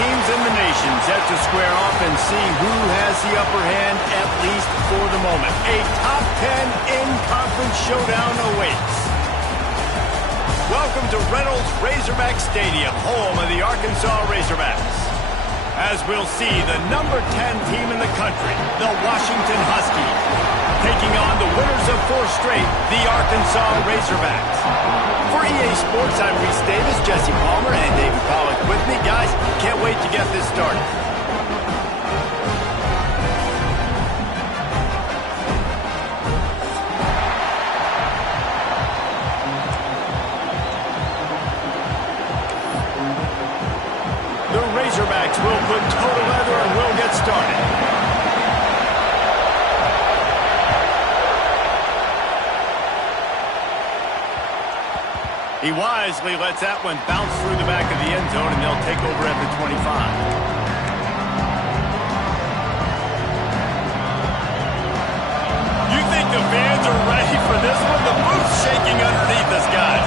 teams in the nation set to square off and see who has the upper hand, at least for the moment. A top 10 in-conference showdown awaits. Welcome to Reynolds Razorback Stadium, home of the Arkansas Razorbacks. As we'll see the number 10 team in the country, the Washington Huskies, taking on the winners of 4 straight, the Arkansas Razorbacks. For EA Sports, I'm Reese Davis, Jesse Palmer, and David Pollack with me. Guys, can't wait to get this started. The Razorbacks will put total leather and we'll get started. He wisely lets that one bounce through the back of the end zone, and they'll take over at the 25. You think the fans are ready for this one? The booth's shaking underneath us, guys.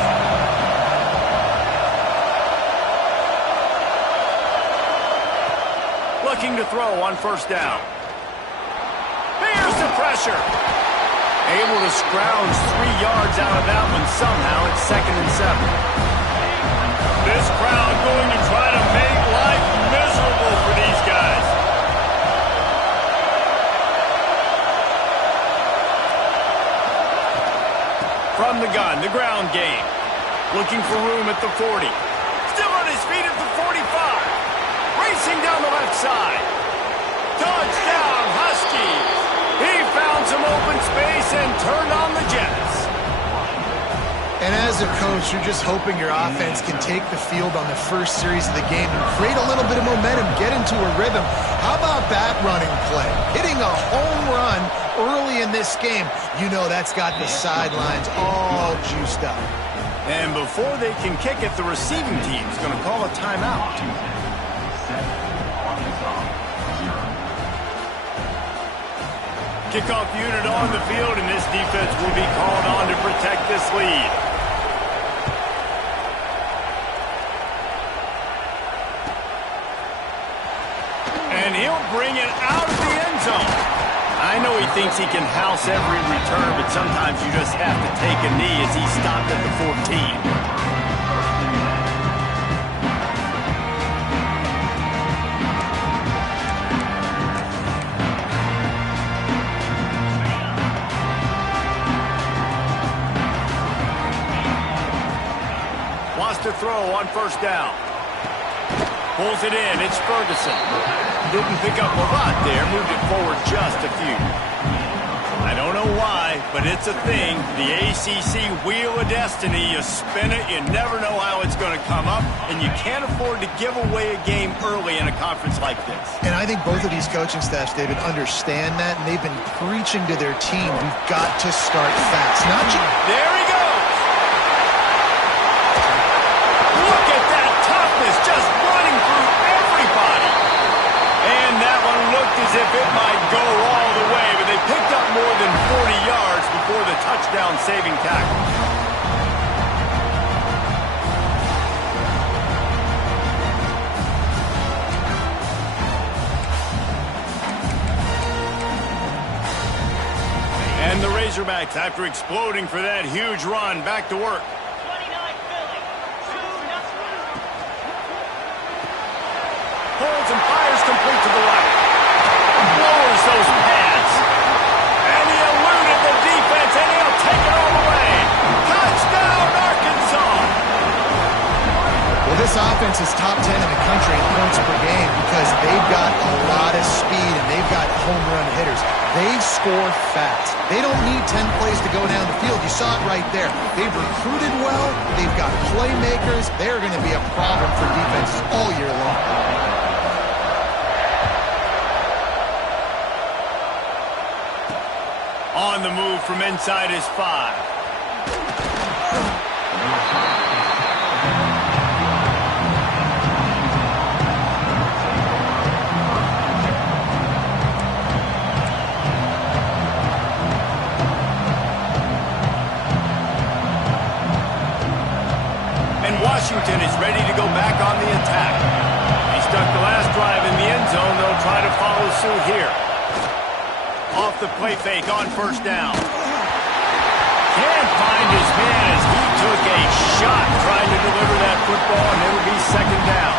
Looking to throw on first down. Here's the pressure. Able to scrounge 3 yards out of that one somehow. It's 2nd and 7. This crowd going to try to make life miserable for these guys. From the gun, the ground game. Looking for room at the 40. Still on his feet at the 45. Racing down the left side. Touchdown, Huskies. He found some open space and turned on the Jets. And as a coach, you're just hoping your offense can take the field on the first series of the game and create a little bit of momentum, get into a rhythm. How about that running play? Hitting a home run early in this game. You know that's got the sidelines all juiced up. And before they can kick it, the receiving team's going to call a timeout. Kickoff unit on the field, and this defense will be called on to protect this lead. And he'll bring it out of the end zone. I know he thinks he can house every return, but sometimes you just have to take a knee as he stopped at the 14. To throw on first down. Pulls it in. It's Ferguson. Didn't pick up a lot there. Moved it forward just a few. I don't know why, but it's a thing. The ACC Wheel of Destiny. You spin it, you never know how it's going to come up, and you can't afford to give away a game early in a conference like this. And I think both of these coaching staffs, David, understand that, and they've been preaching to their team, we've got to start fast. Not just... There he goes. Just running through everybody. And that one looked as if it might go all the way, but they picked up more than 40 yards before the touchdown-saving tackle. And the Razorbacks, after exploding for that huge run, back to work. Holds and fires complete to the right. Lowers those pads. And he eluded the defense, and he'll take it all the way. Touchdown, Arkansas! Well, this offense is top 10 in the country in points per game because they've got a lot of speed and they've got home run hitters. They score fast. They don't need 10 plays to go down the field. You saw it right there. They've recruited well. They've got playmakers. They're going to be a problem for defenses all year long. On the move from inside his 5. And Washington is ready to go back on the attack. He stuck the play fake on first down. Can't find his man as he took a shot trying to deliver that football, and it'll be second down.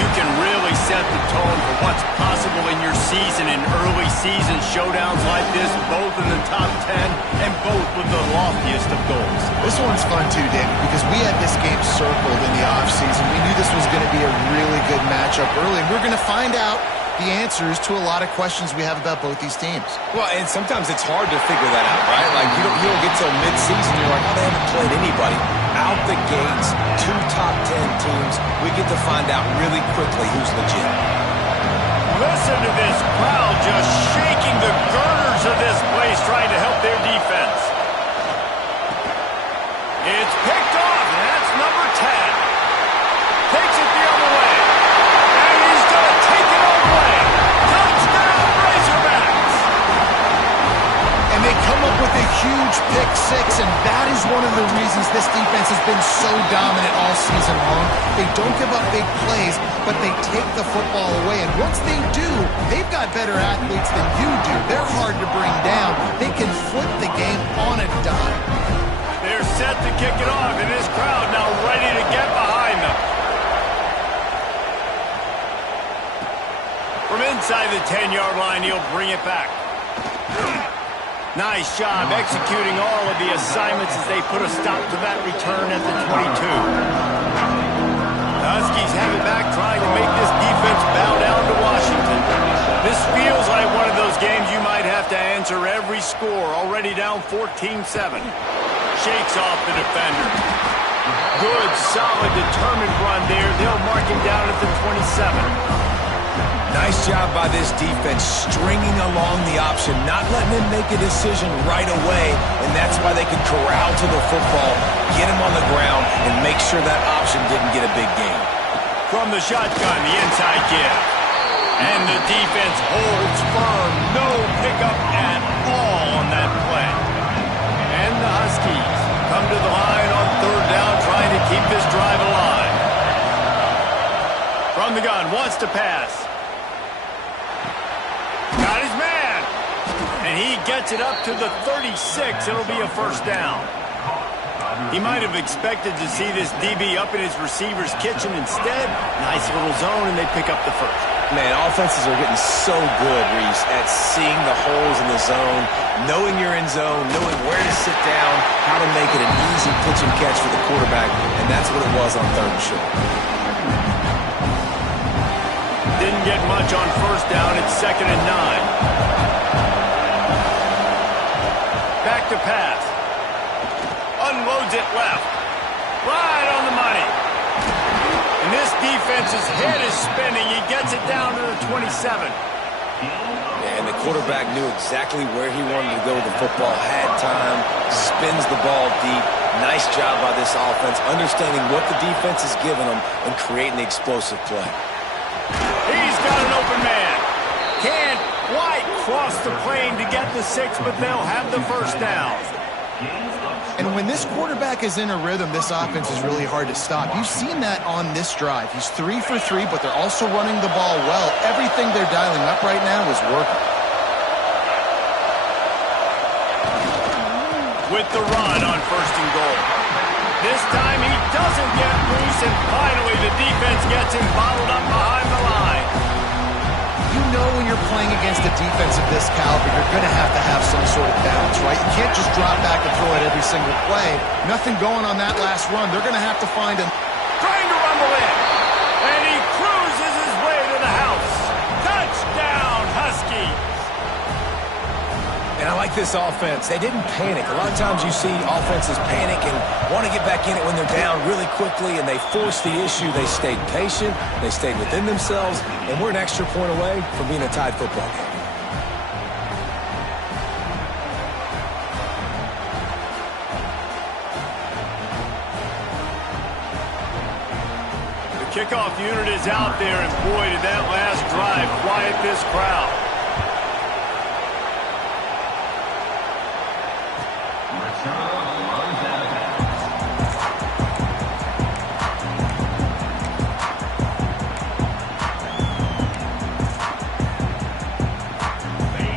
You can really set the tone for what's possible in your season in early season showdowns like this, both in the top 10 and both with the loftiest of goals. This one's fun too, David, because we had this game circled in the offseason. We knew this was going to be a really good matchup early, and we're going to find out the answers to a lot of questions we have about both these teams. Well, and sometimes it's hard to figure that out, right? Like, you don't get till mid-season, you're like, oh, they haven't played anybody. Out the gates, 2 top 10 teams, we get to find out really quickly who's legit. Listen to this crowd just shaking the girders of this place trying to help their defense. It's picked off, and that's number 10. Takes it the other way. And he's going to take it all the way. Touchdown, Razorbacks! And they come up with a huge pick six, and that is one of the reasons this defense has been so dominant all season long. They don't give up big plays, but they take the football away. And once they do, they've got better athletes than you do. They're hard to bring down. They can flip the game on a dime. They're set to kick it off, and this crowd now ready to get behind them. From inside the 10-yard line, he'll bring it back. Nice job executing all of the assignments as they put a stop to that return at the 22. The Huskies have it back, trying to make this defense bow down to Washington. This feels like one of those games you might have to answer every score, already down 14-7. Shakes off the defender. Good, solid, determined run there. They'll mark him down at the 27. Nice job by this defense, stringing along the option, not letting him make a decision right away, and that's why they could corral to the football, get him on the ground, and make sure that option didn't get a big gain. From the shotgun, the inside give. And the defense holds firm. No pickup at all on that play. And the Huskies come to the line on third down, trying to keep this drive alive. From the gun, wants to pass. Got his man. And he gets it up to the 36. It'll be a first down. He might have expected to see this DB up in his receiver's kitchen. Instead, nice little zone, and they pick up the first. Man, offenses are getting so good, Reese, at seeing the holes in the zone, knowing you're in zone, knowing where to sit down, how to make it an easy pitch and catch for the quarterback, and that's what it was on third and short. Didn't get much on first down. It's 2nd and 9. Back to pass. Unloads it left. Right on the money. And this defense's head is spinning. He gets it down to the 27. And the quarterback knew exactly where he wanted to go with the football, had time, spins the ball deep. Nice job by this offense, understanding what the defense is giving them and creating the explosive play. He's got an open man. Can't quite cross the plane to get the 6, but they'll have the first down. And when this quarterback is in a rhythm, this offense is really hard to stop. You've seen that on this drive. He's 3 for 3, but they're also running the ball well. Everything they're dialing up right now is working. With the run on 1st and goal. This time he doesn't get loose, and finally the defense gets him bottled up behind the line. You know when you're playing against a defense of this caliber, you're going to have some sort of balance, right? You can't just drop back and throw it every single play. Nothing going on that last run. They're going to have to find a... Trying to rumble in, and he cruises his way to the house. Touchdown, Huskies! And I like this offense. They didn't panic. A lot of times you see offenses panic and want to get back in it when they're down really quickly, and they force the issue. They stayed patient. They stayed within themselves, and we're an extra point away from being a tied football game. The kickoff unit is out there, and boy, did that last drive quiet this crowd.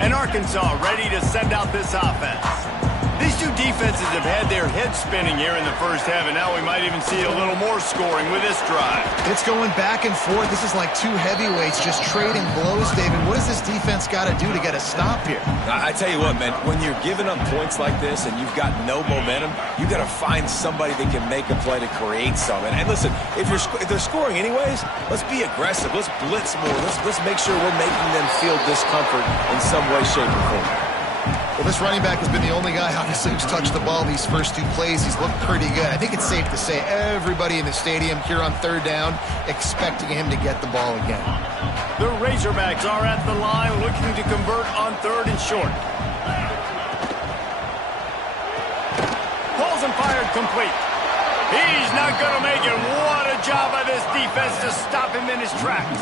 And our Arkansas ready to send out this offense. These two defenses have had their heads spinning here in the first half, and now we might even see a little more scoring with this drive. It's going back and forth. This is like two heavyweights just trading blows, David. What does this defense got to do to get a stop here? I tell you what, man, when you're giving up points like this and you've got no momentum, you got to find somebody that can make a play to create something. And listen, if they're scoring anyways, let's be aggressive. Let's blitz more. Let's make sure we're making them feel discomfort in some way, shape, or form. Well, this running back has been the only guy, obviously, who's touched the ball these first two plays. He's looked pretty good. I think it's safe to say everybody in the stadium here on third down expecting him to get the ball again. The Razorbacks are at the line looking to convert on third and short. Balls and fired complete. He's not going to make it. What a job by this defense to stop him in his tracks.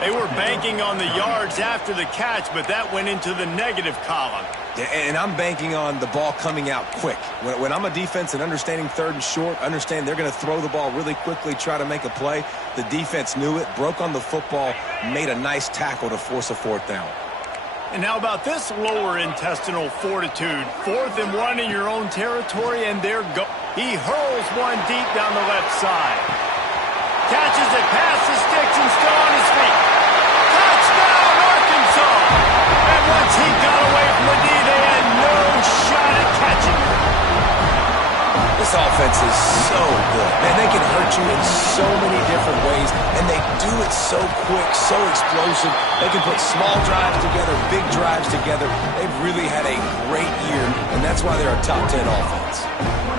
They were banking on the yards after the catch, but that went into the negative column. Yeah, and I'm banking on the ball coming out quick. When I'm a defense and understanding third and short, understand they're going to throw the ball really quickly, try to make a play. The defense knew it, broke on the football, made a nice tackle to force a fourth down. And how about this lower intestinal fortitude? 4th and 1 in your own territory, and there go. He hurls one deep down the left side. Catches it past the sticks and still on his feet. Touchdown, Arkansas! And once he got away from the D, they had no shot at catching him. This offense is so good. Man, they can hurt you in so many different ways, and they do it so quick, so explosive. They can put small drives together, big drives together. They've really had a great year, and that's why they're a top 10 offense.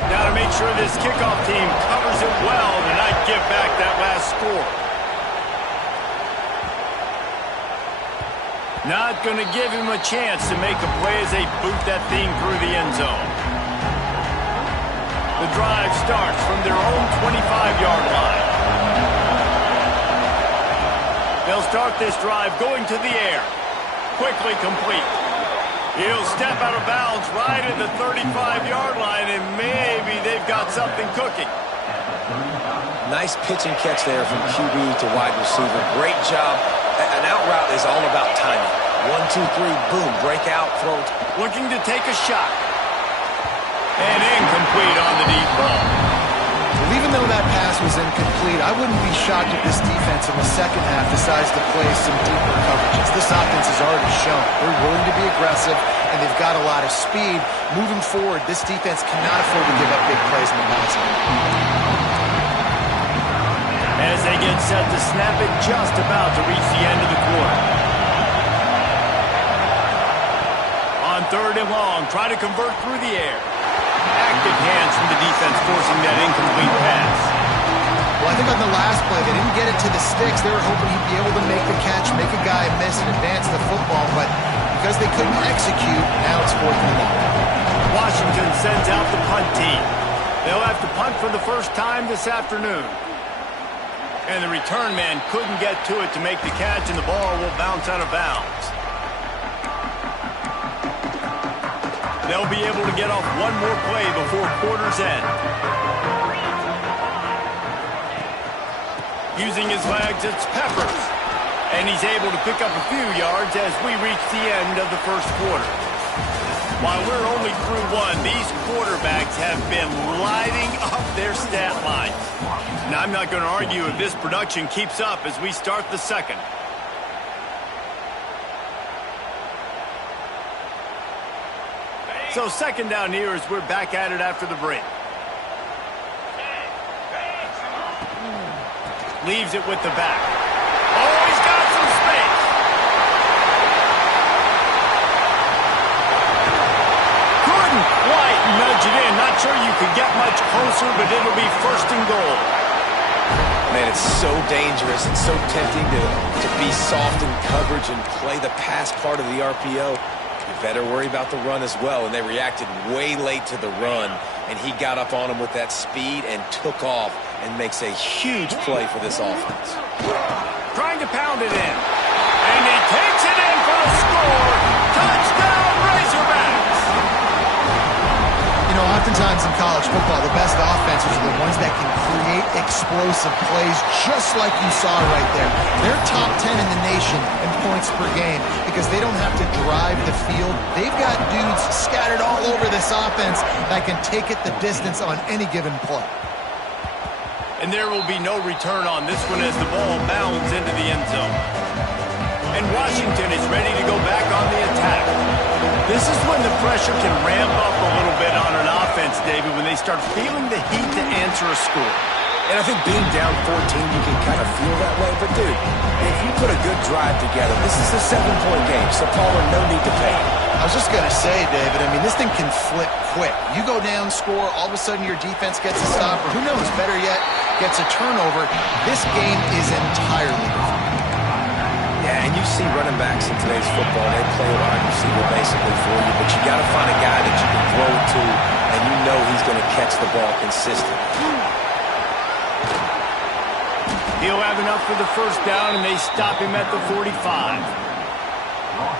Got to make sure this kickoff team covers it well to not give back that last score. Not going to give him a chance to make a play as they boot that thing through the end zone. The drive starts from their own 25-yard line. They'll start this drive going to the air. Quickly complete. He'll step out of bounds right at the 35-yard line, and maybe they've got something cooking. Nice pitch and catch there from QB to wide receiver. Great job. An out route is all about timing. 1, 2, 3, boom, break out, throw. Looking to take a shot. And incomplete on the deep ball. Well, even though that pass was incomplete, I wouldn't be shocked if this defense in the second half decides to play some deeper coverages. This offense has already shown they're willing to be aggressive, and they've got a lot of speed. Moving forward, this defense cannot afford to give up big plays in the passing game. As they get set to snap it, just about to reach the end of the quarter. On third and long, try to convert through the air. Active hands from the defense forcing that incomplete pass. Well, I think on the last play, they didn't get it to the sticks. They were hoping he'd be able to make the catch, make a guy miss, and advance the football. But because they couldn't execute, now it's 4th and 1. Washington sends out the punt team. They'll have to punt for the first time this afternoon. And the return man couldn't get to it to make the catch, and the ball will bounce out of bounds. They'll be able to get off one more play before quarter's end. Using his legs, it's Peppers. And he's able to pick up a few yards as we reach the end of the first quarter. While we're only through one, these quarterbacks have been lighting up their stat line. Now, I'm not going to argue if this production keeps up as we start the second. So second down here as we're back at it after the break. Leaves it with the back. Oh, he's got some space. Couldn't quite nudge it in. Not sure you could get much closer, but it'll be 1st and goal. Man, it's so dangerous and so tempting to be soft in coverage and play the pass part of the RPO. You better worry about the run as well, and they reacted way late to the run, and he got up on him with that speed and took off and makes a huge play for this offense. Trying to pound it in, and he takes it in for the score. Touchdown, Razorbacks! You know, oftentimes in college football, the best offense defenses are the ones that can create explosive plays just like you saw right there. They're top 10 in the nation in points per game because they don't have to drive the field. They've got dudes scattered all over this offense that can take it the distance on any given play. And there will be no return on this one as the ball bounds into the end zone. And Washington is ready to go back on the attack. This is when the pressure can ramp up a little bit on an offense, David, when they start feeling the heat to answer a score. And I think being down 14, you can kind of feel that way. But, dude, if you put a good drive together, this is a 7-point game, so Pollard, no need to panic. I was just going to say, David, I mean, this thing can flip quick. You go down, score, all of a sudden your defense gets a stop, or who knows, better yet, gets a turnover. This game is entirely different. Yeah, and you see running backs in today's football, they play a wide receiver basically for you, but you got to find a guy that you can throw it to, and you know he's going to catch the ball consistently. He'll have enough for the first down, and they stop him at the 45.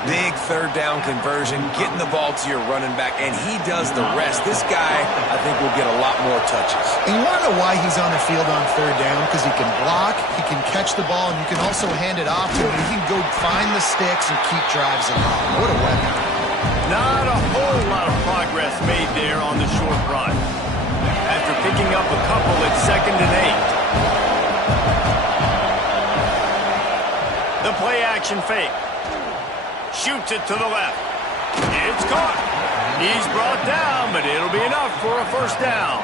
Big third down conversion, getting the ball to your running back, and he does the rest. This guy, I think, will get a lot more touches. And you want to know why he's on the field on third down? Because he can block, he can catch the ball, and you can also hand it off to him. He can go find the sticks and keep drives alive. What a weapon. Not a whole lot of progress made there on the short run. After picking up a couple at 2nd and 8. The play action fake. Shoots it to the left. It's caught. He's brought down, but it'll be enough for a first down.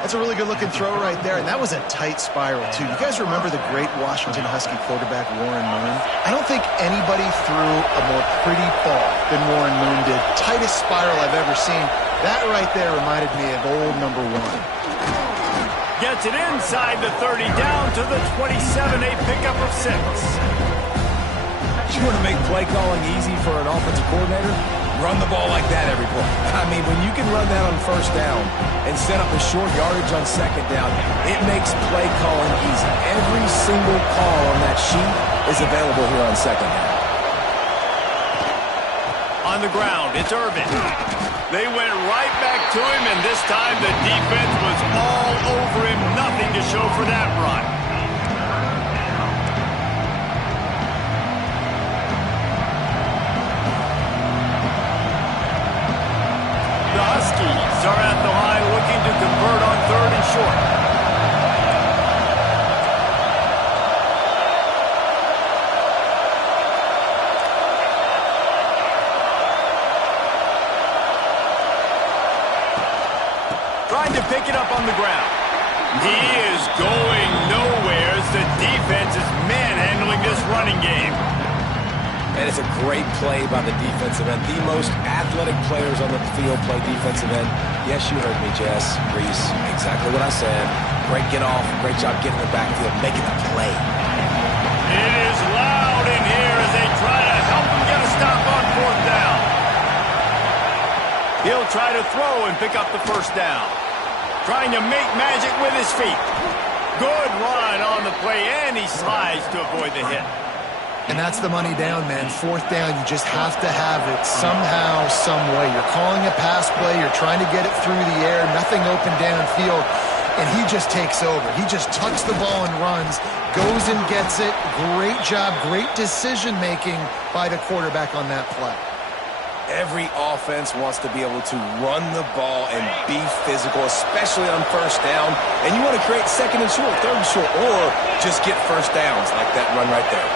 That's a really good-looking throw right there, and that was a tight spiral, too. You guys remember the great Washington Husky quarterback Warren Moon? I don't think anybody threw a more pretty ball than Warren Moon did. Tightest spiral I've ever seen. That right there reminded me of old number 1. Gets it inside the 30, down to the 27, a pickup of 6. You want to make play calling easy for an offensive coordinator? Run the ball like that every play. I mean, when you can run that on first down and set up a short yardage on second down, it makes play calling easy. Every single call on that sheet is available here on second down. On the ground, it's Irvin. They went right back to him, and this time the defense was all over him. Nothing to show for that run. The Huskies are at the line looking to convert on 3rd and short. Trying to pick it up on the ground. He is going nowhere as the defense is manhandling this running game. And it's a great play by the defensive end. The most athletic players on the field play defensive end. Yes, you heard me, Jess, Reese. Exactly what I said. Great get off. Great job getting the backfield, making the play. It is loud in here as they try to help him get a stop on 4th down. He'll try to throw and pick up the first down. Trying to make magic with his feet. Good run on the play, and he slides to avoid the hit. And that's the money down, man. 4th down, you just have to have it somehow, some way. You're calling a pass play. You're trying to get it through the air. Nothing open downfield. And he just takes over. He just tucks the ball and runs, goes and gets it. Great job, great decision-making by the quarterback on that play. Every offense wants to be able to run the ball and be physical, especially on first down. And you want to create 2nd and short, 3rd and short, or just get first downs like that run right there.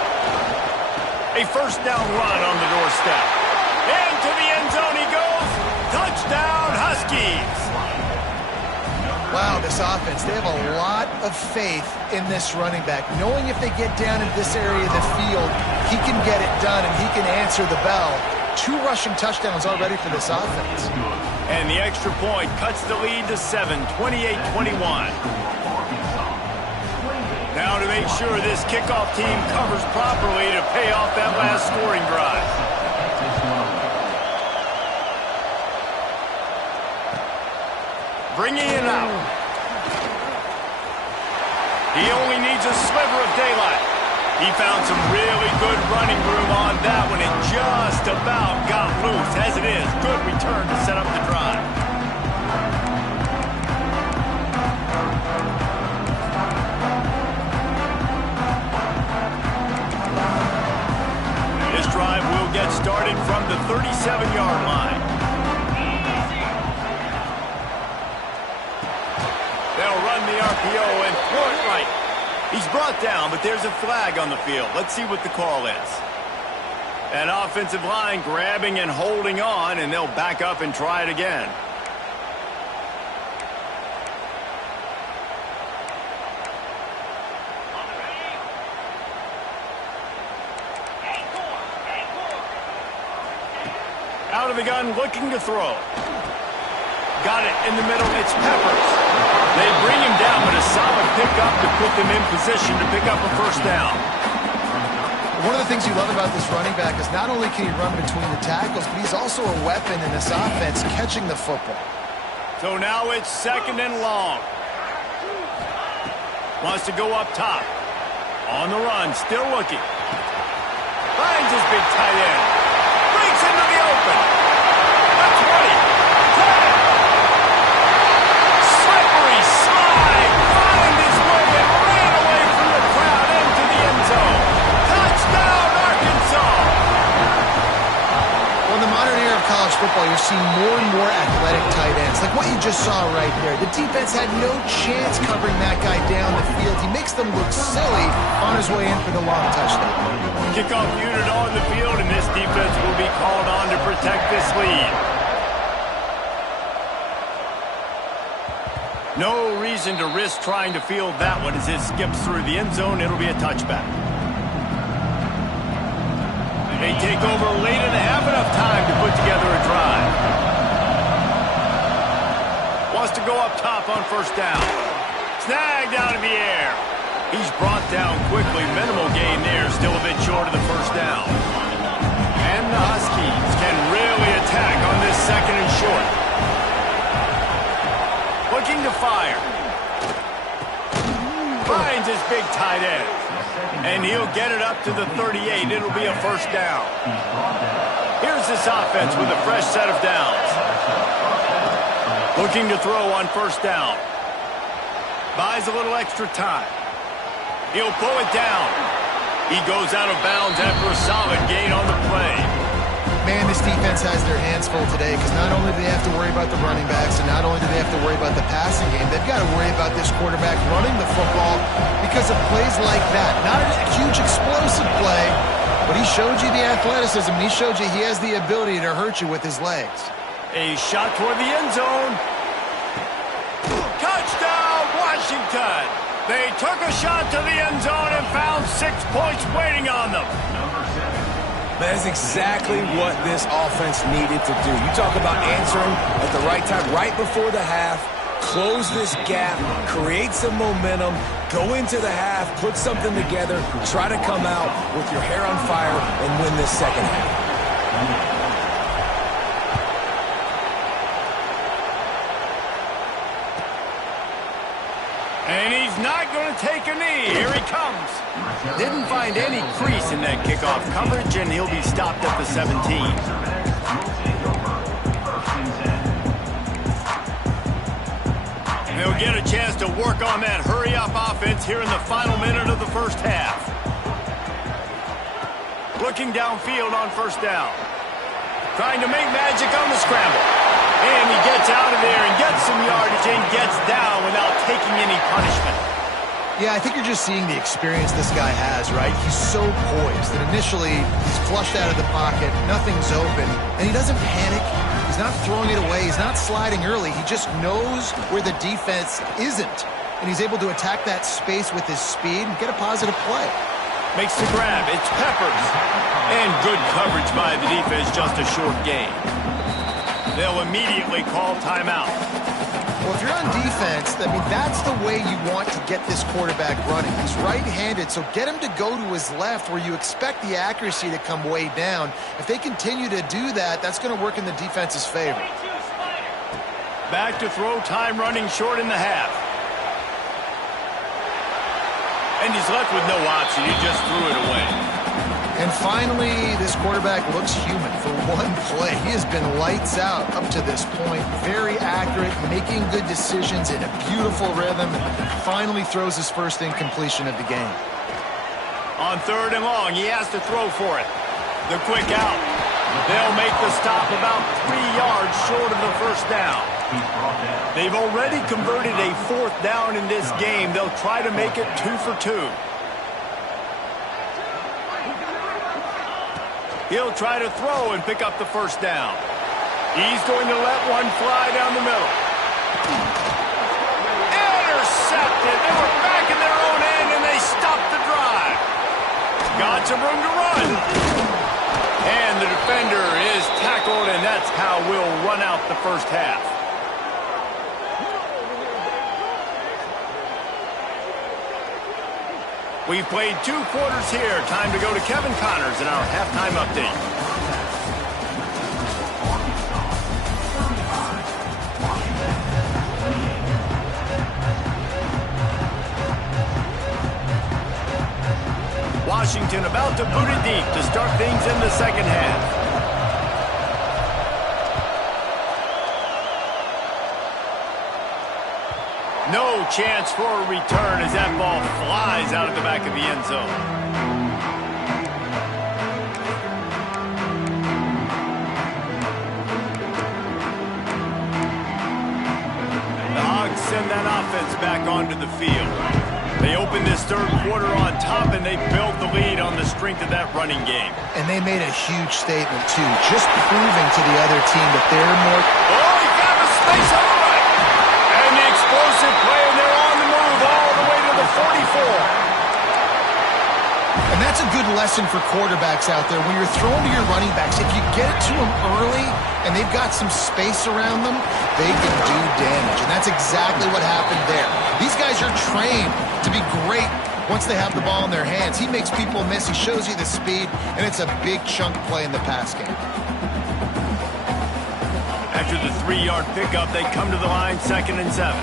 A first down run on the doorstep. Into the end zone he goes. Touchdown, Huskies. Wow, this offense, they have a lot of faith in this running back. Knowing if they get down in this area of the field, he can get it done and he can answer the bell. 2 rushing touchdowns already for this offense. And the extra point cuts the lead to 7, 28-21. Now to make sure this kickoff team covers properly to pay off that last scoring drive. Bringing it out. He only needs a sliver of daylight. He found some really good running room on that one and just about got loose. As it is, good return to set up the drive. started from the 37-yard line. They'll run the RPO and throw it right. He's brought down, but there's a flag on the field. Let's see what the call is. An offensive line grabbing and holding on, and they'll back up and try it again. Out of the gun, looking to throw. Got it in the middle. It's Peppers. They bring him down, but a solid pickup to put them in position to pick up a first down. One of the things you love about this running back is not only can he run between the tackles, but he's also a weapon in this offense catching the football. So now it's 2nd and long. Wants to go up top. On the run, still looking. Finds his big tight end. Breaks into the open. That's 20. 10. Slippery slide. Find his way and ran away from the crowd into the end zone. Touchdown, Arkansas. Well, in the modern era of college football, you're seeing more and more athletic tight ends, like what you just saw right there. The defense had no chance covering that guy down the field. He makes them look silly on his way in for the long touchdown. Kickoff unit on the field, and this defense will be called on to protect this lead. No reason to risk trying to field that one as it skips through the end zone. It'll be a touchback. They take over late in the half, enough time to put together a drive. Wants to go up top on first down. Snagged out of the air. He's brought down quickly. Minimal gain there. Still a bit short of the first down. And the Huskies can really attack on this 2nd and short. Looking to fire. Finds his big tight end. And he'll get it up to the 38. It'll be a first down. Here's this offense with a fresh set of downs. Looking to throw on first down. Buys a little extra time. He'll pull it down. He goes out of bounds after a solid gain on the play. Man, this defense has their hands full today because not only do they have to worry about the running backs and not only do they have to worry about the passing game, they've got to worry about this quarterback running the football because of plays like that. Not a huge explosive play, but he showed you the athleticism. He showed you he has the ability to hurt you with his legs. A shot toward the end zone. Touchdown, Washington! They took a shot to the end zone and found 6 points waiting on them. That is exactly what this offense needed to do. You talk about answering at the right time, right before the half, close this gap, create some momentum, go into the half, put something together, try to come out with your hair on fire and win this second half. And he's not going to take a knee. Here he comes. Didn't find any crease in that kickoff coverage, and he'll be stopped at the 17. They'll get a chance to work on that hurry-up offense here in the final minute of the first half. Looking downfield on first down. Trying to make magic on the scramble. And he gets out of there and gets some yardage and gets down without taking any punishment. Yeah, I think you're just seeing the experience this guy has, right? He's so poised that initially he's flushed out of the pocket, nothing's open, and he doesn't panic. He's not throwing it away. He's not sliding early. He just knows where the defense isn't, and he's able to attack that space with his speed and get a positive play. Makes the grab. It's Peppers. And good coverage by the defense, just a short gain. They'll immediately call timeout. Well, if you're on defense, I mean, that's the way you want to get this quarterback running. He's right-handed, so get him to go to his left where you expect the accuracy to come way down. If they continue to do that, that's going to work in the defense's favor. Back to throw, time running short in the half. And he's left with no option. He just threw it away. And finally, this quarterback looks human for one play. He has been lights out up to this point. Very accurate, making good decisions in a beautiful rhythm, and finally throws his first incompletion of the game. On 3rd and long, he has to throw for it. The quick out. They'll make the stop about 3 yards short of the first down. They've already converted a 4th down in this game. They'll try to make it 2 for 2. He'll try to throw and pick up the first down. He's going to let one fly down the middle. Intercepted. They were back in their own end, and they stopped the drive. Got some room to run. And the defender is tackled, and that's how we'll run out the first half. We've played 2 quarters here. Time to go to Kevin Connors in our halftime update. Washington about to boot it deep to start things in the second half. No chance for a return as that ball flies out of the back of the end zone. The Hogs send that offense back onto the field. They opened this 3rd quarter on top, and they built the lead on the strength of that running game. And they made a huge statement, too, just proving to the other team that they're more... Oh, he got a space on the right. And the explosive play, and they're on the move all the way to the 44. And that's a good lesson for quarterbacks out there. When you're throwing to your running backs, if you get it to them early and they've got some space around them, they can do damage. And that's exactly what happened there. These guys are trained to be great once they have the ball in their hands. He makes people miss. He shows you the speed, and it's a big chunk play in the pass game. After the 3-yard pickup, they come to the line 2nd and 7.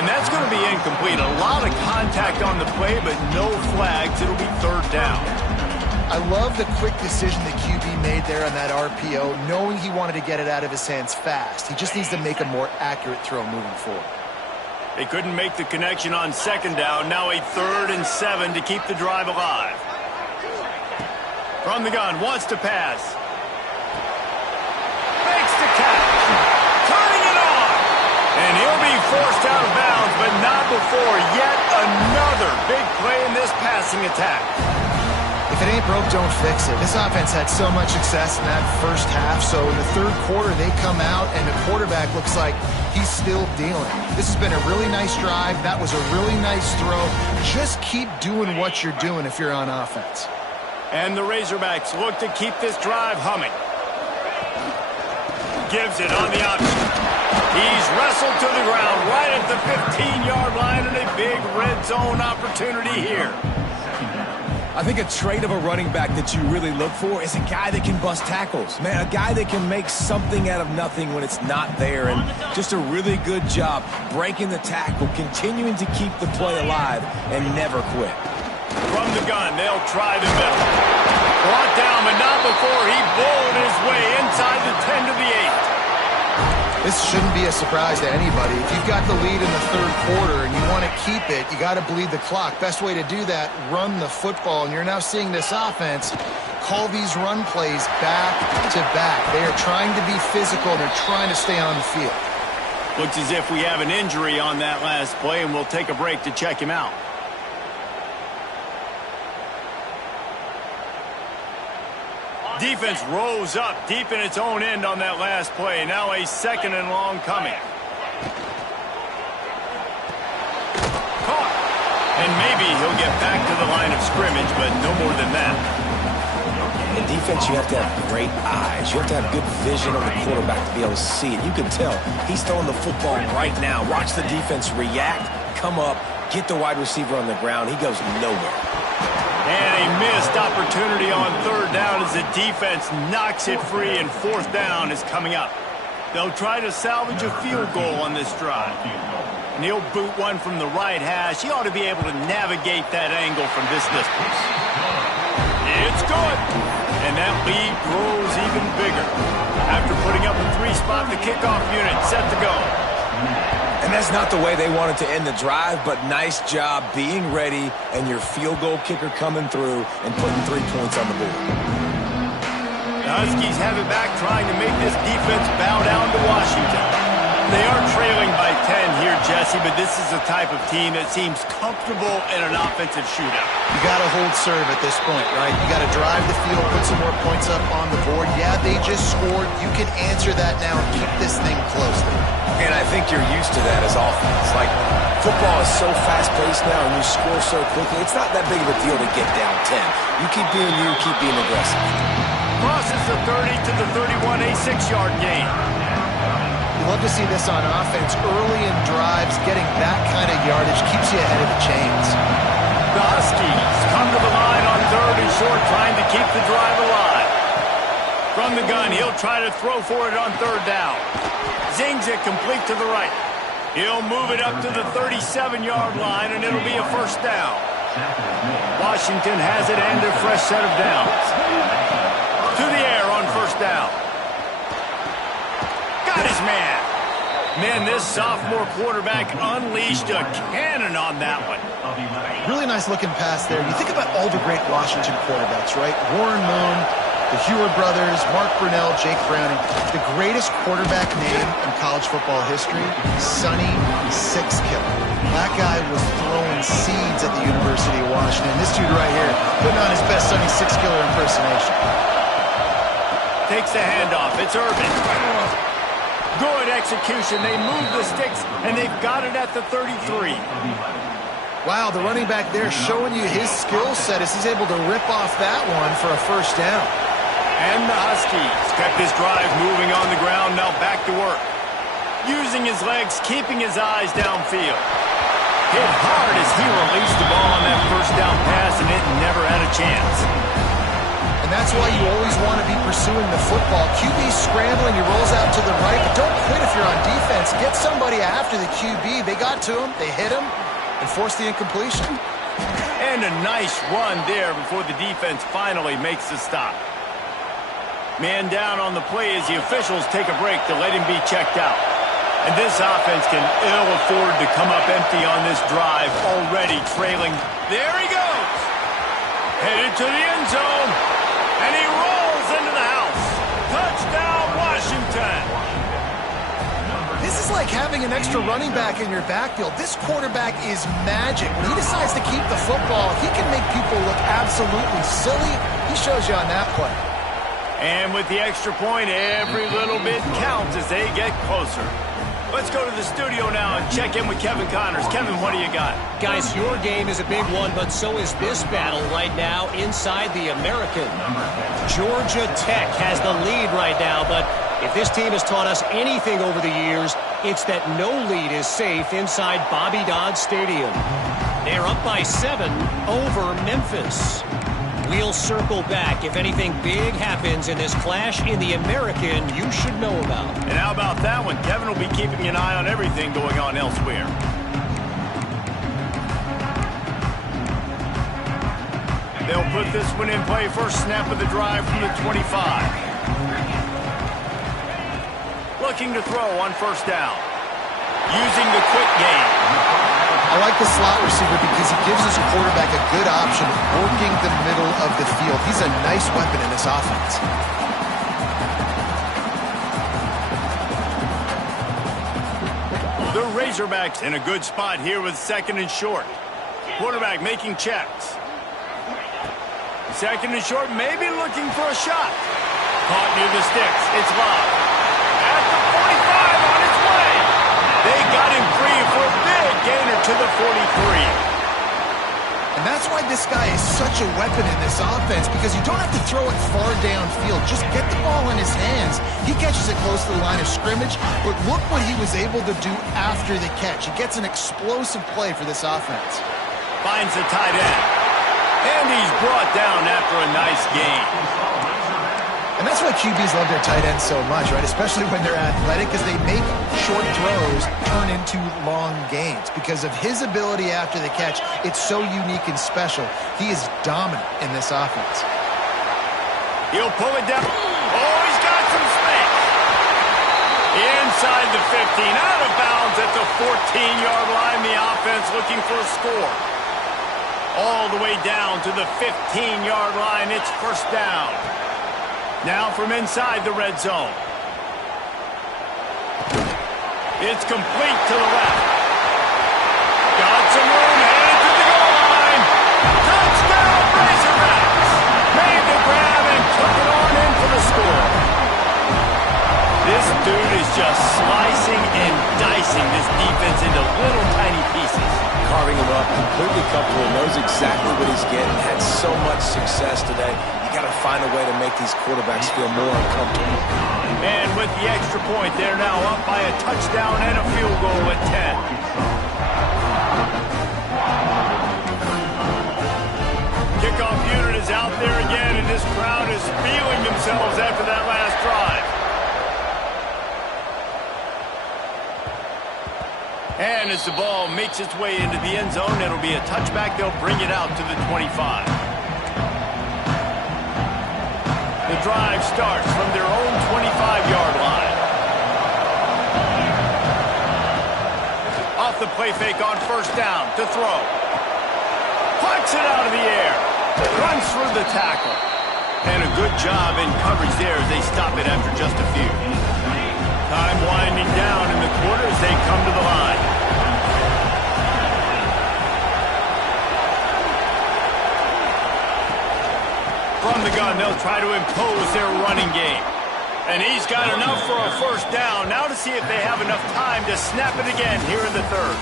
And that's going to be incomplete. A lot of contact on the play, but no flags. It'll be 3rd down. I love the quick decision the QB made there on that RPO, knowing he wanted to get it out of his hands fast. He just needs to make a more accurate throw moving forward. They couldn't make the connection on 2nd down. Now a 3rd and 7 to keep the drive alive. From the gun, wants to pass. Makes the catch. Turning it on. And he'll be forced out of bounds, but not before yet another big play in this passing attack. If it ain't broke, don't fix it. This offense had so much success in that first half, so in the 3rd quarter, they come out, and the quarterback looks like he's still dealing. This has been a really nice drive. That was a really nice throw. Just keep doing what you're doing if you're on offense. And the Razorbacks look to keep this drive humming. Gives it on the option. He's wrestled to the ground right at the 15-yard line, and a big red zone opportunity here. I think a trait of a running back that you really look for is a guy that can bust tackles. Man, a guy that can make something out of nothing when it's not there. And just a really good job breaking the tackle, continuing to keep the play alive, and never quit. From the gun, they'll try the middle. Brought down, but not before he bowled his way inside the 10 to the 8. This shouldn't be a surprise to anybody. If you've got the lead in the 3rd quarter and you want to keep it, you got to bleed the clock. Best way to do that, run the football. And you're now seeing this offense call these run plays back to back. They are trying to be physical. They're trying to stay on the field. Looks as if we have an injury on that last play, and we'll take a break to check him out. Defense rose up deep in its own end on that last play. Now a 2nd and long coming. Caught. And maybe he'll get back to the line of scrimmage, but no more than that. In defense, you have to have great eyes. You have to have good vision on the quarterback to be able to see it. You can tell he's throwing the football right now. Watch the defense react, come up, get the wide receiver on the ground. He goes nowhere. And a missed opportunity on 3rd down as the defense knocks it free, and 4th down is coming up. They'll try to salvage a field goal on this drive. And he'll boot one from the right hash. He ought to be able to navigate that angle from this distance. It's good. And that lead grows even bigger. After putting up a 3-spot, the kickoff unit set to go. And And that's not the way they wanted to end the drive, but nice job being ready and your field goal kicker coming through and putting 3 points on the board. The Huskies have it back, trying to make this defense bow down to Washington. They are trailing by 10 here, Jesse, but this is the type of team that seems comfortable in an offensive shootout. You got to hold serve at this point, right? You got to drive the field, put some more points up on the board. Yeah, they just scored. You can answer that now and keep this thing close. And I think you're used to that as offense. Like, football is so fast-paced now and you score so quickly, it's not that big of a deal to get down 10. You keep being aggressive. Crosses the 30 to the 31, a 6-yard gain. You love to see this on offense. Early in drives, getting that kind of yardage keeps you ahead of the chains. The Huskies come to the line on 3rd and short, trying to keep the drive alive. From the gun, he'll try to throw for it on 3rd down. Zings it complete to the right. He'll move it up to the 37-yard line, and it'll be a 1st down. Washington has it and a fresh set of downs. To the air on 1st down. Got his man. Man, this sophomore quarterback unleashed a cannon on that one. Really nice looking pass there. You think about all the great Washington quarterbacks, right? Warren Moon, the Heward brothers, Mark Brunell, Jake Browning. The greatest quarterback name in college football history, Sonny Sixkiller. That guy was throwing seeds at the University of Washington. This dude right here, putting on his best Sonny Sixkiller impersonation. Takes the handoff. It's Urban. Good execution. They move the sticks, and they've got it at the 33. Wow, the running back there showing you his skill set as he's able to rip off that one for a 1st down. And the Huskies kept this drive moving on the ground, now back to work. Using his legs, keeping his eyes downfield. Hit hard as he released the ball on that 1st down pass, and it never had a chance. And that's why you always want to be pursuing the football. QB's scrambling, he rolls out to the right, but don't quit if you're on defense. Get somebody after the QB. They got to him, they hit him, and forced the incompletion. And a nice run there before the defense finally makes the stop. Man down on the play as the officials take a break to let him be checked out. And this offense can ill afford to come up empty on this drive, already trailing. There he goes. Headed to the end zone. And he rolls into the house. Touchdown, Washington. This is like having an extra running back in your backfield. This quarterback is magic. When he decides to keep the football, he can make people look absolutely silly. He shows you on that play. And with the extra point, every little bit counts as they get closer. Let's go to the studio now and check in with Kevin Connors. Kevin, what do you got? Guys, your game is a big one, but so is this battle right now inside the American. Georgia Tech has the lead right now, but if this team has taught us anything over the years, it's that no lead is safe inside Bobby Dodd Stadium. They're up by 7 over Memphis. We'll circle back if anything big happens in this clash in the American you should know about. And how about that one? Kevin will be keeping an eye on everything going on elsewhere. They'll put this one in play. First snap of the drive from the 25. Looking to throw on 1st down. Using the quick game. I like the slot receiver because he gives his quarterback a good option of working the middle of the field. He's a nice weapon in this offense. The Razorbacks in a good spot here with 2nd and short. Quarterback making checks. 2nd and short, maybe looking for a shot. Caught near the sticks. It's Love. At the 45 on its way. They got him free for a big gainer to the 43. And that's why this guy is such a weapon in this offense, because you don't have to throw it far downfield. Just get the ball in his hands. He catches it close to the line of scrimmage, but look what he was able to do after the catch. He gets an explosive play for this offense. Finds the tight end. And he's brought down after a nice gain. And that's why QBs love their tight ends so much, right? Especially when they're athletic, because they make short throws turn into long gains. Because of his ability after the catch, it's so unique and special. He is dominant in this offense. He'll pull it down. Oh, he's got some space. Inside the 15, out of bounds at the 14-yard line. The offense looking for a score. All the way down to the 15-yard line. It's first down. Now from inside the red zone. It's complete to the left. Got some room, headed to the goal line. Touchdown, Razorbacks. Made the grab and took it on in for the score. This dude is just slicing and dicing this defense into little tiny pieces. Carving him up, completely comfortable, knows exactly what he's getting, had so much success today. You got to find a way to make these quarterbacks feel more uncomfortable. And with the extra point, they're now up by a touchdown and a field goal at 10. Kickoff unit is out there again, and this crowd is feeling themselves after that last drive. And as the ball makes its way into the end zone, it'll be a touchback. They'll bring it out to the 25. The drive starts from their own 25-yard line. Off the play fake on first down to throw. Plucks it out of the air. Runs through the tackle. And a good job in coverage there as they stop it after just a few. Time winding down in the quarter as they come to the line. From the gun, they'll try to impose their running game. And he's got enough for a first down. Now to see if they have enough time to snap it again here in the third.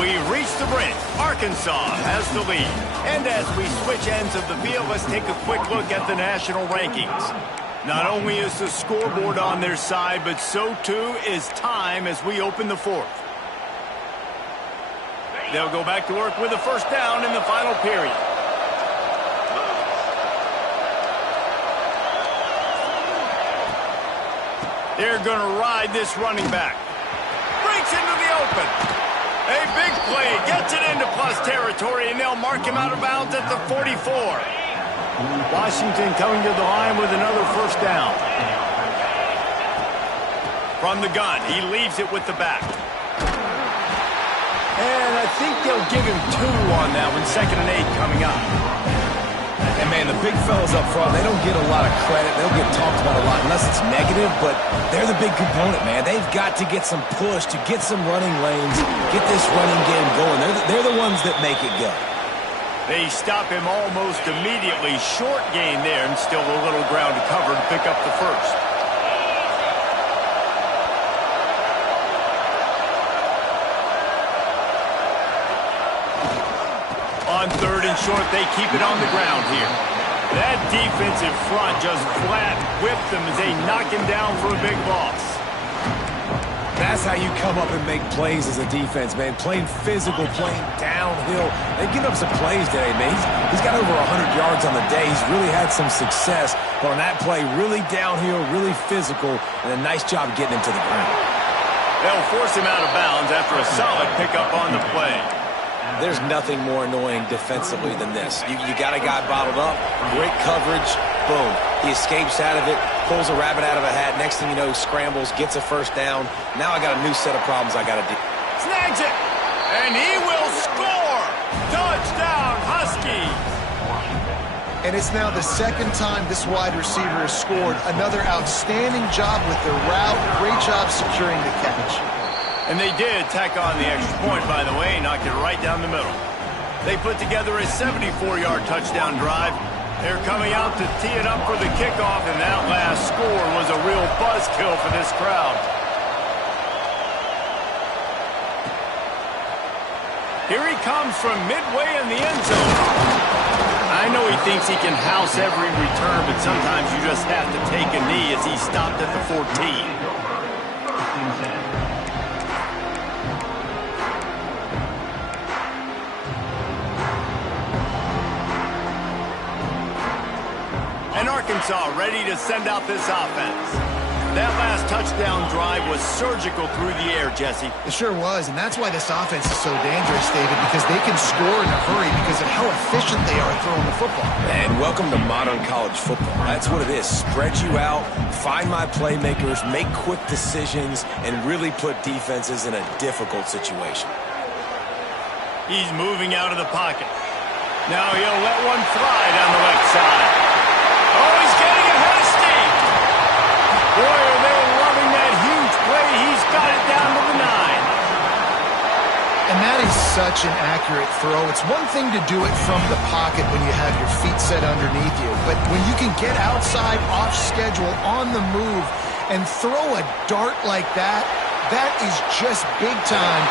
We reach the bridge. Arkansas has the lead. And as we switch ends of the field, let's take a quick look at the national rankings. Not only is the scoreboard on their side, but so too is time as we open the fourth. They'll go back to work with a first down in the final period. They're going to ride this running back. Breaks into the open. A big play. Gets it into plus territory, and they'll mark him out of bounds at the 44. Washington coming to the line with another first down. From the gun, he leaves it with the back. And I think they'll give him 2 on that one. 2nd and 8 coming up. And, man, the big fellas up front, they don't get a lot of credit. They'll get talked about a lot unless it's negative, but they're the big component, man. They've got to get some push, to get some running lanes, get this running game going. They're the ones that make it go. They stop him almost immediately. Short gain there, and still a little ground to cover to pick up the first. On 3rd and short, they keep it on the ground here. That defensive front just flat whipped them as they knock him down for a big loss. That's how you come up and make plays as a defense, man. Playing physical, playing downhill. They've given up some plays today, man. He's got over 100 yards on the day. He's really had some success. But on that play, really downhill, really physical, and a nice job getting him to the ground. They'll force him out of bounds after a solid pickup on the play. There's nothing more annoying defensively than this. You got a guy bottled up, great coverage, boom. He escapes out of it, pulls a rabbit out of a hat. Next thing you know, scrambles, gets a first down. Now I got a new set of problems I got to deal with. Snags it, and he will score. Touchdown, Huskies. And it's now the 2nd time this wide receiver has scored. Another outstanding job with the route. Great job securing the catch. And they did tack on the extra point, by the way, knocked it right down the middle. They put together a 74-yard touchdown drive. They're coming out to tee it up for the kickoff, and that last score was a real buzzkill for this crowd. Here he comes from midway in the end zone. I know he thinks he can house every return, but sometimes you just have to take a knee as he stopped at the 14. And Arkansas ready to send out this offense. that last touchdown drive was surgical through the air, Jesse. It sure was, and that's why this offense is so dangerous, David, because they can score in a hurry because of how efficient they are throwing the football. And welcome to modern college football. That's what it is. Spread you out, find my playmakers, make quick decisions, and really put defenses in a difficult situation. He's moving out of the pocket. Now he'll let one fly down the left side. Oh, he's getting ahead of steam. Boy, are they loving that huge play. He's got it down to the 9. And that is such an accurate throw. It's one thing to do it from the pocket when you have your feet set underneath you, but when you can get outside, off schedule, on the move, and throw a dart like that, that is just big time.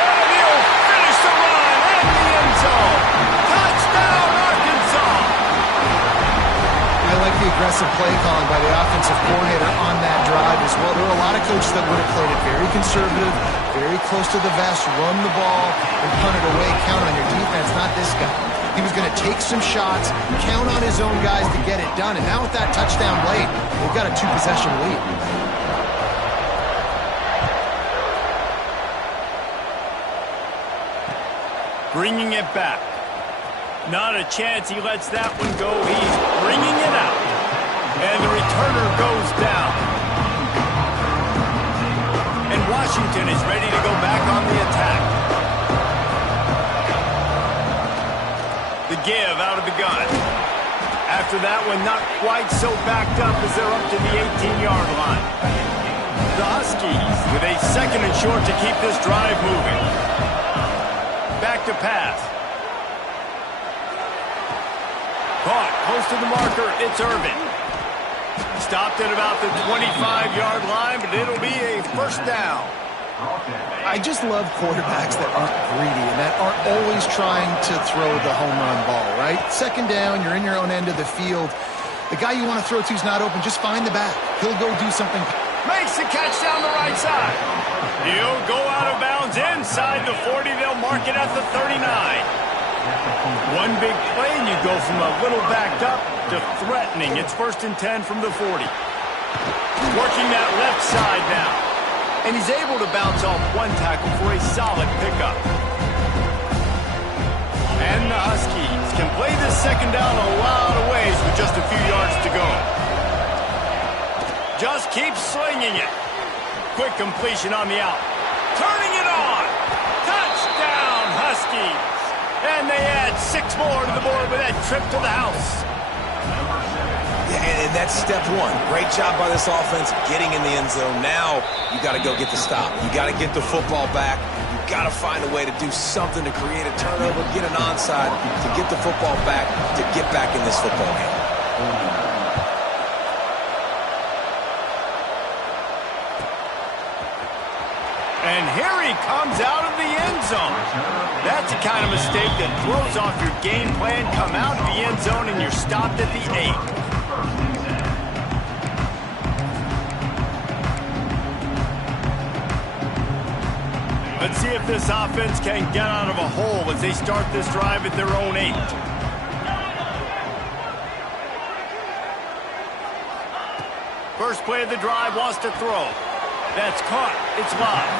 And he'll finish the run in the end zone. Touchdown, Arkansas! I like the aggressive play calling by the offensive coordinator on that drive as well. There were a lot of coaches that would have played it very conservative, very close to the vest, run the ball, and punt it away, count on your defense, not this guy. He was going to take some shots, count on his own guys to get it done, and now with that touchdown late, they've got a 2-possession lead. Bringing it back. Not a chance he lets that one go. He's bringing it out. And the returner goes down. And Washington is ready to go back on the attack. The give out of the gun. After that one, not quite so backed up as they're up to the 18-yard line. The Huskies with a 2nd and short to keep this drive moving. Back to pass. Caught close to the marker. It's Irvin. Stopped at about the 25-yard line, but it'll be a first down. I just love quarterbacks that aren't greedy and that aren't always trying to throw the home run ball, right? 2nd down, you're in your own end of the field. The guy you want to throw to is not open. Just find the back. He'll go do something. Makes the catch down the right side. He'll go out of bounds inside the 40. They'll mark it at the 39. One big play, and you go from a little backed up to threatening. It's 1st and 10 from the 40. Working that left side now. And he's able to bounce off one tackle for a solid pickup. And the Huskies can play this 2nd down a lot of ways with just a few yards to go. Just keep slinging it. Quick completion on the out. Turning it on. Touchdown, Huskies. And they add 6 more to the board with that trip to the house. Yeah, and that's step 1. Great job by this offense getting in the end zone. Now you got to go get the stop. You got to get the football back. You got to find a way to do something to create a turnover, get an onside, to get the football back, to get back in this football game. And here he comes out of the end zone. That's the kind of mistake that throws off your game plan. Come out of the end zone and you're stopped at the 8. Let's see if this offense can get out of a hole as they start this drive at their own 8. First play of the drive, wants to throw. That's caught. It's live.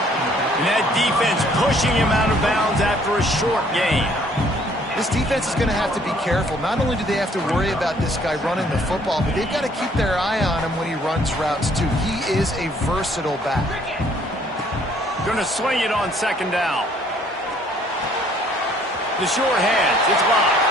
And that defense pushing him out of bounds after a short gain. This defense is going to have to be careful. Not only do they have to worry about this guy running the football, but they've got to keep their eye on him when he runs routes, too. He is a versatile back. Going to swing it on 2nd down. The short hands. It's live.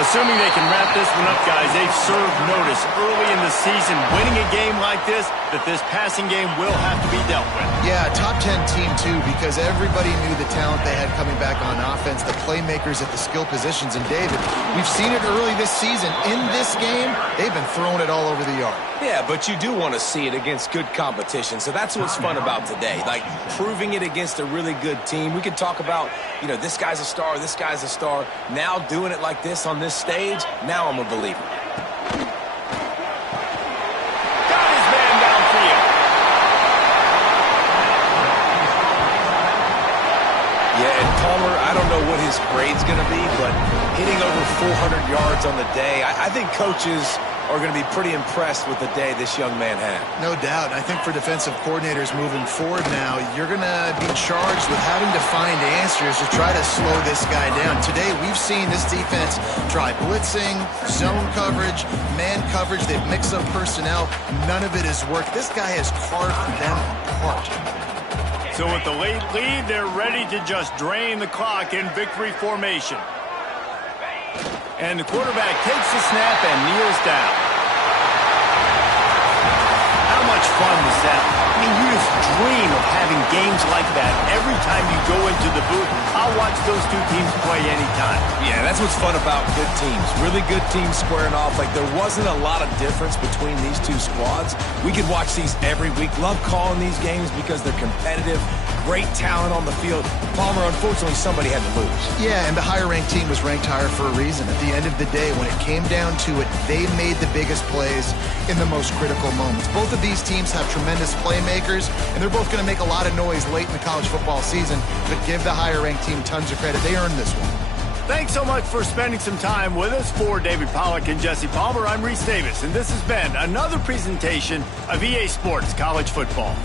Assuming they can wrap this one up, guys, they've served notice early in the season, winning a game like this, that this passing game will have to be dealt with. Yeah, top 10 team, too, because everybody knew the talent they had coming back on offense, the playmakers at the skill positions. And, David, we've seen it early this season. In this game, they've been throwing it all over the yard. Yeah, but you do want to see it against good competition, so that's what's fun about today, like proving it against a really good team. We can talk about, you know, this guy's a star, this guy's a star. Now doing it like this on this stage, now I'm a believer. Got his man downfield. Yeah, and Palmer, I don't know what his grade's going to be, but hitting over 400 yards on the day, I think coaches are going to be pretty impressed with the day this young man had. No doubt. I think for defensive coordinators moving forward now, you're going to be charged with having to find answers to try to slow this guy down. Today, we've seen this defense try blitzing, zone coverage, man coverage. They've mixed up personnel. None of it has worked. This guy has carved them apart. So with the late lead, they're ready to just drain the clock in victory formation. And the quarterback takes the snap and kneels down. How much fun was that? I mean, you just dream of having games like that every time you go into the booth. I'll watch those two teams play anytime. Yeah, that's what's fun about good teams. Really good teams squaring off. Like, there wasn't a lot of difference between these two squads. We could watch these every week. Love calling these games because they're competitive. Great talent on the field. Palmer, unfortunately, somebody had to lose. Yeah, and the higher-ranked team was ranked higher for a reason. At the end of the day, when it came down to it, they made the biggest plays in the most critical moments. Both of these teams have tremendous playmakers, and they're both going to make a lot of noise late in the college football season, but give the higher-ranked team tons of credit. They earned this one. Thanks so much for spending some time with us. For David Pollack and Jesse Palmer, I'm Reese Davis, and this has been another presentation of EA Sports College Football.